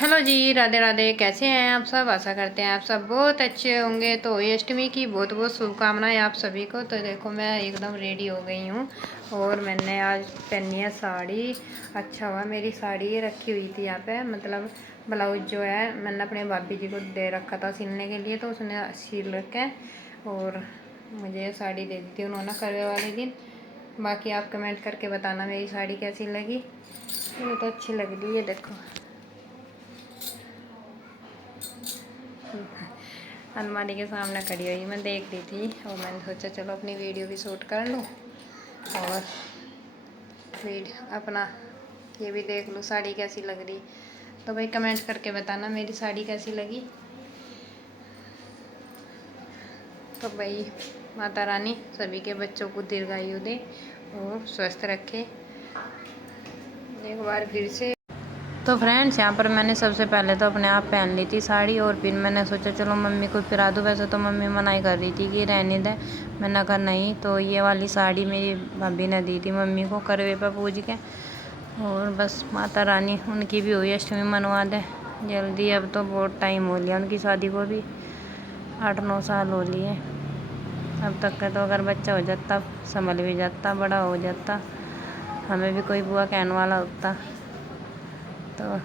Hello जी, राधे राधे। कैसे हैं आप सब? आशा करते हैं आप सब बहुत अच्छे होंगे। तो अष्टमी की बहुत बहुत शुभकामनाएं आप सभी को। तो देखो मैं एकदम रेडी हो गई हूँ और मैंने आज पहनी है साड़ी। अच्छा हुआ मेरी साड़ी रखी हुई थी यहाँ पे, मतलब ब्लाउज जो है मैंने अपने भाभी जी को दे रखा था सिलने के लिए, तो उसने सिल रखे और मुझे साड़ी दे दी थी उन्होंने करवे वाले दिन। बाकी आप कमेंट करके बताना मेरी साड़ी कैसी लगी। मुझे तो अच्छी लग रही है। देखो अलमारी के सामने खड़ी हुई मैं देख रही थी और मैंने सोचा चलो अपनी वीडियो भी शूट कर लूँ और फिर अपना ये भी देख लूँ साड़ी कैसी लग रही। तो भाई कमेंट करके बताना मेरी साड़ी कैसी लगी। तो भाई माता रानी सभी के बच्चों को दीर्घायु दे और स्वस्थ रखे। एक बार फिर से तो फ्रेंड्स यहाँ पर मैंने सबसे पहले तो अपने आप पहन ली थी साड़ी और फिर मैंने सोचा चलो मम्मी को फिरा दूँ। वैसे तो मम्मी मनाही कर रही थी कि रहने दे, मैंने कहा नहीं। तो ये वाली साड़ी मेरी भाभी ने दी थी मम्मी को करवे पर पूज के। और बस माता रानी उनकी भी हुई अष्टमी मनवा दे जल्दी। अब तो बहुत टाइम हो लिया उनकी शादी को भी, 8-9 साल हो लिए। अब तक का तो अगर बच्चा हो जाता संभल भी जाता, बड़ा हो जाता, हमें भी कोई बुआ कहने वाला होता। तो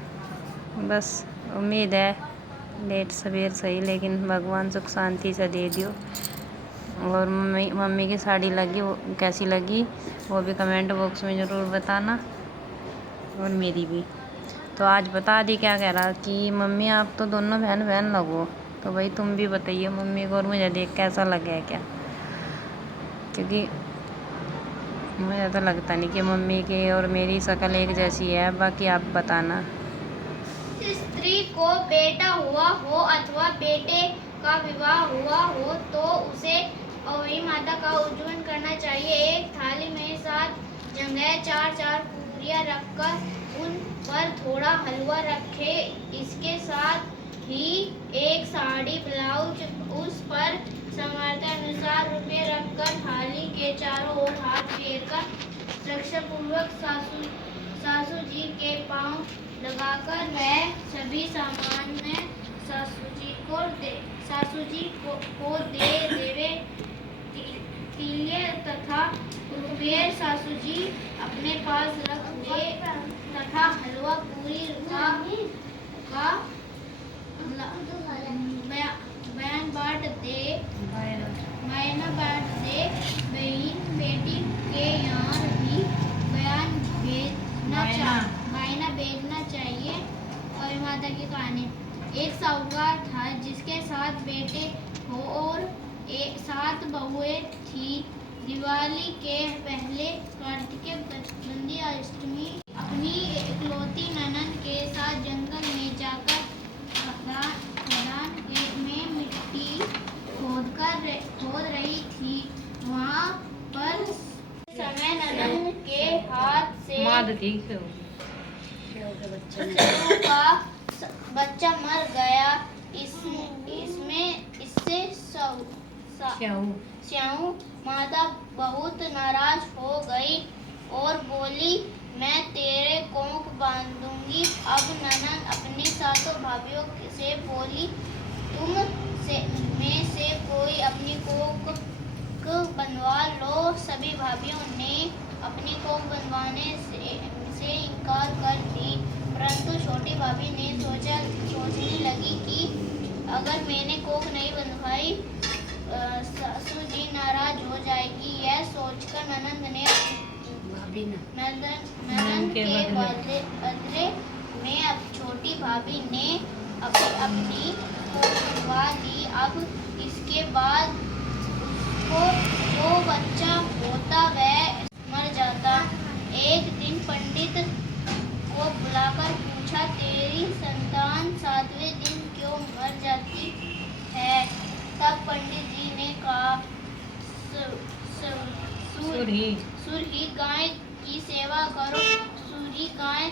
बस उम्मीद है लेट सवेर सही, लेकिन भगवान सुख शांति से दे दियो। और मम्मी की साड़ी लगी वो कैसी लगी वो भी कमेंट बॉक्स में ज़रूर बताना, और मेरी भी। तो आज बता दी क्या कह रहा कि मम्मी आप तो दोनों बहन बहन लगो। तो भाई तुम भी बताइए मम्मी को और मुझे देख कैसा लगे है क्या, क्योंकि मुझे तो लगता नहीं कि मम्मी की और मेरी शक्ल एक जैसी है। बाकी आप बताना। स्त्री को बेटा हुआ हो अथवा बेटे का विवाह हुआ हो तो उसे अहोई माता का पूजन करना चाहिए। एक थाली में 7 जगह 4 पूरियां रखकर उन पर थोड़ा हलवा रखे। इसके साथ ही एक साड़ी ब्लाउज उस पर सामर्थ्य अनुसार रुपये रखकर थाली के चारों ओर हाथ फेरकर रक्षापूर्वक सासू जी के पांव लगाकर वह सभी सामान में सासू जी को दे देवे। तिल्य तथा रुपये सासू जी अपने पास रख ले तथा हलवा पूरी का बयान बांट दे। बहन बेटी के यहाँ भी बायना भेजना चाहिए। और माता की कहानी। एक साहूकार था जिसके 7 बेटे हो और 7 बहुएं थी। दिवाली के पहले कार्तिक बंदी अष्टमी अपनी इकलौती ननद के साथ जंगल में जाकर खदान में मिट्टी खोद रही थी। वहाँ पर समय ननद के हाथ से का बच्चा मर गया। इससे स्याऊ माता बहुत नाराज हो गई और बोली मैं तेरे कोख बांधूंगी। अब ननद अपनी सातों भाभीयों से बोली तुम में से कोई अपनी कोख बनवा लो। सभी भाभीयों ने अपनी कोख बनवाने से इनकार कर दी, परंतु छोटी भाभी ने सोचने लगी कि अगर मैंने कोख नहीं बनवाई सासू जी नाराज हो जाएगी। यह सोचकर ननद के बदले में अब छोटी भाभी ने अपनी कोख बनवा ली। अब इसके बाद को जो बच्चा होता वह मर जाता। एक दिन पंडित को बुलाकर पूछा तेरी संतान 7वें दिन क्यों मर जाती है। तब पंडित जी ने कहा सुरही गाय की सेवा करो। सुरही गाय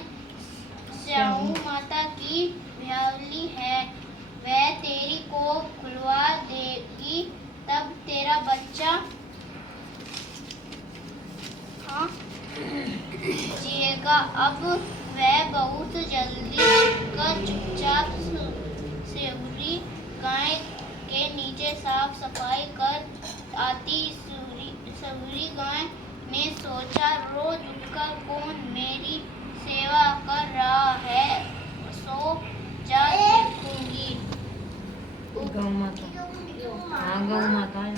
स्याऊ माता की ब्यावली है, वह तेरी को खुलवा देगी तब तेरा बच्चा जिएगा। अब वह बहुत जल्दी कर साफ सफाई कर आती सवरी गाय ने सोचा, रोज उठकर कौन मेरी सेवा कर रहा है, सो जा देखूंगी। गौ माता, हाँ गौ माता है।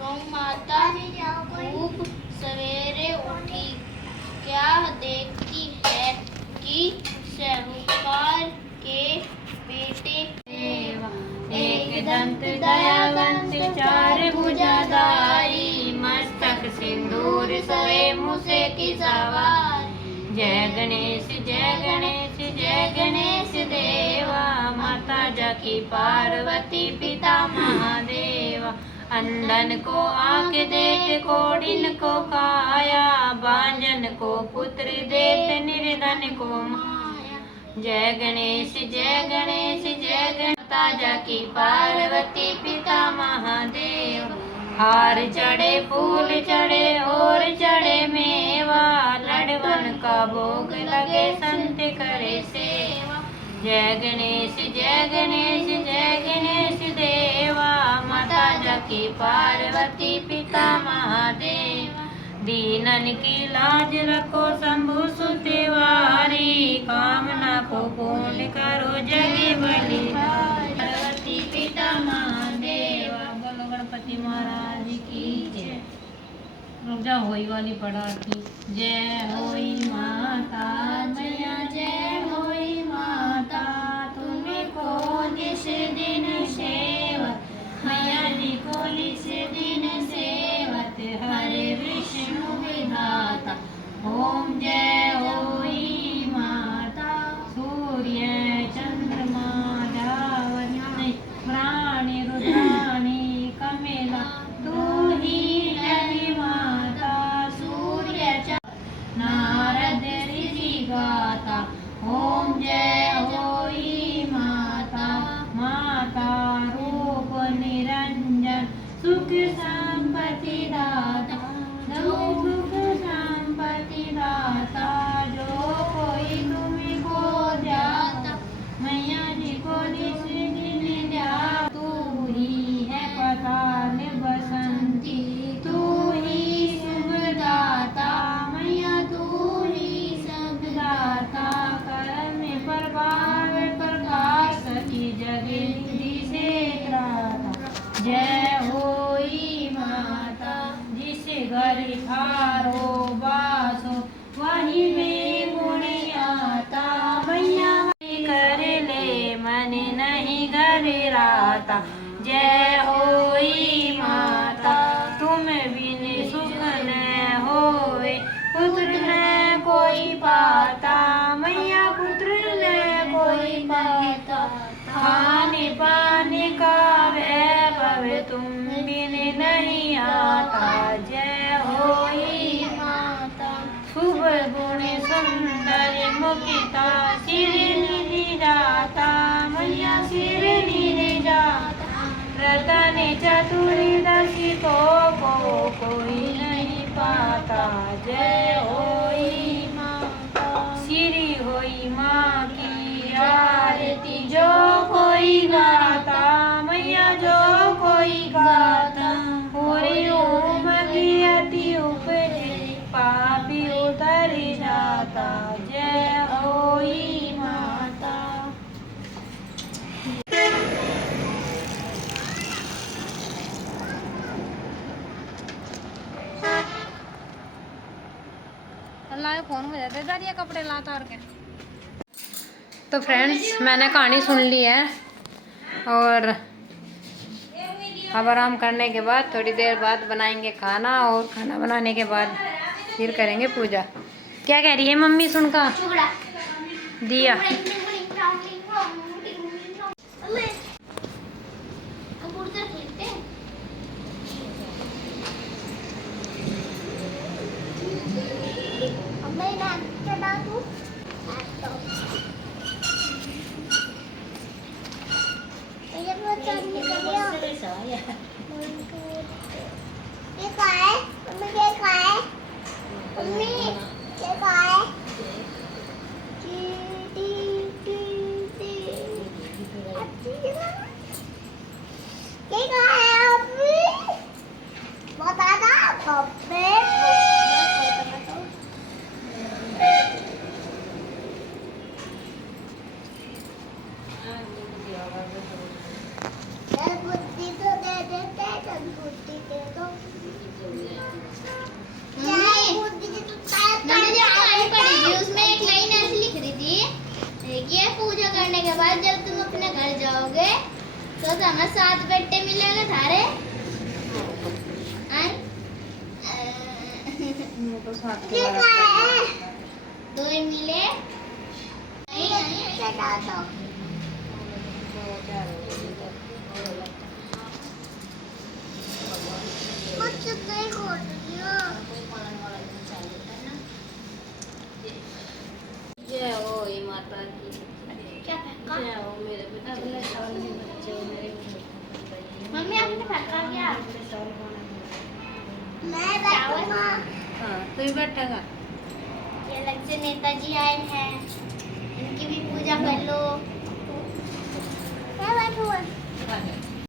गौ माता खूब सवेरे उठी, क्या देखती है कि साहूकार के बेटे एक दंत दयावंत चार भुजाधारी, मस्तक सिंदूर सोए मुसे की सवार। जय गणेश जय गणेश जय गणेश देवा, माता जाकी पार्वती पिता महादेवा। अंधन को आँख देत कोडिन को काया, बांझन को पुत्र देत निर्धन को माया। जय गणेश जय गणेश जय गणेश, माता जाकी पार्वती पिता महादेव। हार चढ़े फूल चढ़े और चढ़े मेवा, लड़वन का भोग लगे संत करे सेवा। जय गणेश जय गणेश जय गणेश देवा, माता जाकी पार्वती पिता महादेव। दीनन की लाज रखो शंभु सुतिवारी, कामना को पूर्ण करो जगे बलिहारी। पार्वती पिता महादेवा, बोलो गणपति महाराज की जय। रुक जा, होई वाली पढ़ा थी। जय होई माता मैया जय होई माता, तुम्हें को जिस दिन सेवत, मैया जी को जिस दिन सेवत, हरे विष्णु विधाता। ओम जय होई माता, सूर्य चंद्रमा धावनी प्राणी रुद्राणी कमेला, तू ही है माता। सूर्य नारद ऋषि गाता, ओम जय होई माता। माता रूप निरंजन सुख संपत्ति दाता, सुख संपत्ति दाता। जो कोई तुमको जाता, मैया जी को जिस दिन जा। तू ही है पताल बसंती, तू ही शुभ दाता, मैया तू ही शुभ दाता। कर्म प्रभाव प्रकाश की जगह से त्राता। जय होई माता, जिस घर थारो बासो वही में गुण आता, मैया कर ले मन नहीं घर राता। जय होई माता, तुम बिन सुख न होए, पुत्र न कोई पाता, मैया पुत्र न कोई पाता। खाने पाने का वैभव तुम बिन नहीं आता। जय होई माता, शुभ गुण सुंदर मुखिता, सिर निधि जाता, मैया सिर निधि जाता। रतन चतुर्दशी को कोई नहीं पाता। जय होई माता, श्री होई माँ की आरती, जो कोई गाता, मैया जो कोई गाता। पूरी ओम की अति उपजे, पापी उतर जाता। जय होई माता। अल्लाह फोन में जाते दारिया कपड़े लाता और क्या। तो फ्रेंड्स मैंने कहानी सुन ली है और अब आराम करने के बाद थोड़ी देर बाद बनाएंगे खाना, और खाना बनाने के बाद फिर करेंगे पूजा। क्या कह रही है मम्मी? सुन का दिया Cái गए तो हमें 7 बेटे मिलेंगे थारे आय तो साथ के बराबर। 2 ही मिले नहीं नहीं चटा दो कुछ नहीं हो रहा जय हो ये माता की। क्या फेंका जय हो मेरे बच्चे। मम्मी आपने फेंका क्या मैं हाँ तू ही बैठेगा। ये अलग से नेताजी आए हैं इनकी भी पूजा कर लो मैं बैठूंगा